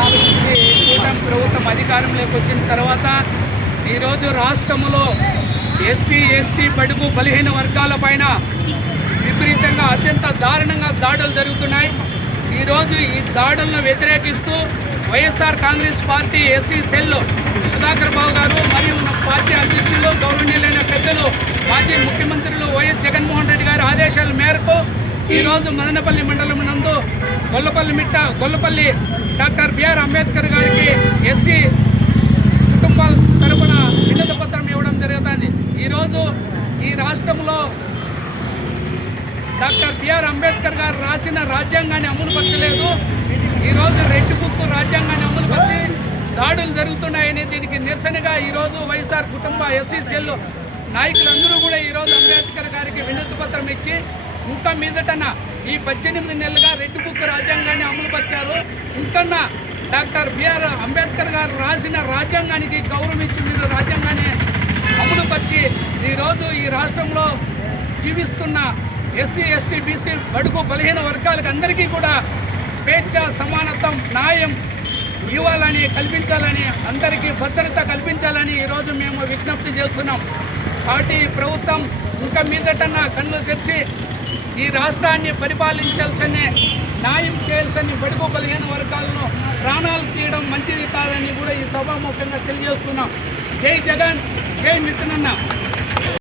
2024 నుంచి కూటమి ప్రభుత్వం అధికారంలోకి వచ్చిన తర్వాత ఈరోజు రాష్ట్రంలో ఎస్సీ ఎస్టీ బడుగు బలహీన వర్గాల పైన విపరీతంగా అత్యంత దారుణంగా దాడులు జరుగుతున్నాయి. ఈరోజు ఈ దాడులను వ్యతిరేకిస్తూ YSR Congress party SC cell Sudhakar Babu గారు మరియు పార్టీ అధ్యక్షులు గౌరవనీయులైన పెద్దలు మాజీ ముఖ్యమంత్రులు వైఎస్ జగన్మోహన్ రెడ్డి గారి ఆదేశాల మేరకు ఈరోజు మదనపల్లి మండలం నందు గొల్లపల్లి డాక్టర్ బిఆర్ అంబేద్కర్ గారికి ఎస్సీ కుటుంబాల తరపున వినతి పత్రం ఇవ్వడం జరుగుతుంది. ఈరోజు ఈ రాష్ట్రంలో డాక్టర్ బిఆర్ అంబేద్కర్ గారు రాసిన రాజ్యాంగాన్ని అమలుపరచలేదు. ఈరోజు రెడ్ బుక్ రాజ్యాంగాన్ని అమలుపరిచి దాడులు జరుగుతున్నాయని దీనికి నిరసనగా ఈరోజు వైఎస్ఆర్ కుటుంబ ఎస్సీ సెల్ నాయకులందరూ కూడా ఈరోజు అంబేద్కర్ గారికి వినతి పత్రం ఇచ్చి ఇంకా మీదటన ఈ 18 నెలలుగా రెడ్ బుక్ రాజ్యాంగాన్ని అమలుపరిచారు. ఇంకన్నా డాక్టర్ బిఆర్ అంబేద్కర్ గారు రాసిన రాజ్యాంగానికి గౌరవం ఇచ్చి మీరు రాజ్యాంగాన్ని అమలుపరిచి ఈరోజు ఈ రాష్ట్రంలో జీవిస్తున్న ఎస్సీ ఎస్టీ బీసీ బడుగు బలహీన వర్గాలకు అందరికీ కూడా స్వేచ్ఛ సమానత్వం న్యాయం ఇవ్వాలని కల్పించాలని అందరికీ భద్రత కల్పించాలని ఈరోజు మేము విజ్ఞప్తి చేస్తున్నాం. కాబట్టి ప్రభుత్వం ఇంకా మీదటన్నా కన్ను తెరిచి ఈ రాష్ట్రాన్ని పరిపాలించాల్సిన న్యాయం చేయాల్సిన బడుగు బలహీన వర్గాలను ప్రాణాలు తీయడం మంచిది కాదని కూడా ఈ సభాముఖంగా తెలియజేస్తున్నాం. జై జగన్, జై మిత్రనన్న.